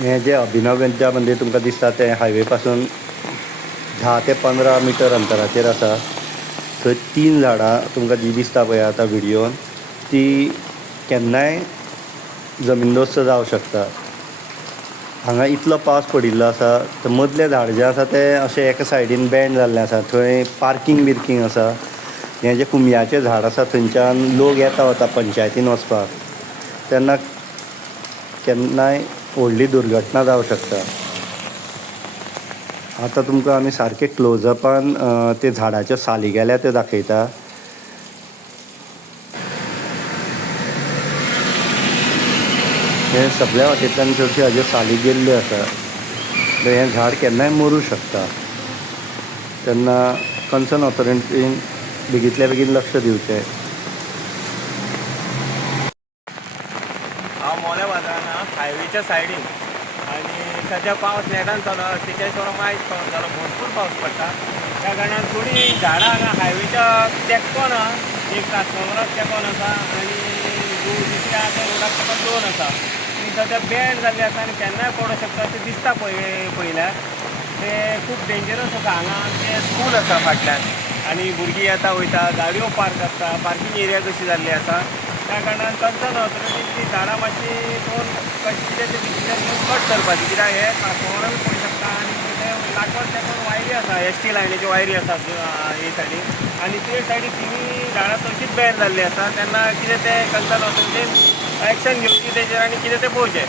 हे जे अभिनव विद्या मंदिर तुमकां दिसता ते हायवे पासून 10 ते 15 मिटर अंतराचेर आसा. थंय 3 झाडां तुमकां जी दिसता पळय आतां व्हिडियोन ती केन्नाय जमीनदोस्त जावं शकता. हांगा इतलो पावस पडिल्लो आसा तर मदलें झाड जें आसा तें अशें एका सायडीन बँड जाल्लें आसा. थंय पार्कींग बिर्कींग आसा. हें जें कुमयाचें झाड आसा थंयच्यान लोक येता वता पंचायतीन वचपाक तेन्ना केन्नाय व्हडली दुर्घटना जावं शकता. आतां तुमकां आमी सारके क्लोजअपान ते झाडाच्यो साली गेल्या त्यो दाखयता. हे सगळ्या वाटेंतल्यान चडश्यो हाज्यो साली गेल्ल्यो आसा. हें झाड केन्नाय मरूं शकता. तेन्ना कन्सर्न ऑथॉरिटीन बेगींतल्या बेगीन लक्ष दिवचें. हांव मोल्या बाजारान हायवेच्या सायडीन आनी सद्या पावस नेटान चालू आसा. सिकेश्वरा मायज पावस जालो, भरपूर पावस पडटा. त्या कारणान थोडी झाडां हांगा हायवेच्या तेंकून एक ट्रान्सफॉर्मराक तेंकोन आसा आनी दुसरी आहा त्या रोडाक तेंकोन 2 आसा. ती सद्या बँड जाल्ली आसा आनी केन्नाय पडूंक शकता अशें दिसता पळयल्यार. ते खूब डेंजरस आसा. हांगा आमचें स्कूल आसा फाटल्यान आनी भुरगीं येता वयता, गाडयो पार्क आसता, पार्कींग एरिया कशी जाल्ली आसा. त्या कारणान कन्सर्न ऑथॉरिटीन ती झाडां मातशी दोन कशें कितें ते डिसिजन घेवन कट करपाची, कित्याक हे ट्रान्सफॉर्मर पडूंक शकता आनी ते लाकड तेंकोन वायरी आसा, एसटी लायनीच्यो वायरी आसा हे सायडीन आनी ते सायडीक तिनी झाडां तशीच बॅन जाल्ली आसा. तेन्ना कितें ते कन्सर्न ऑथॉरिटीन एक्शन घेवची तेजेर आनी कितें तें पळोवचें.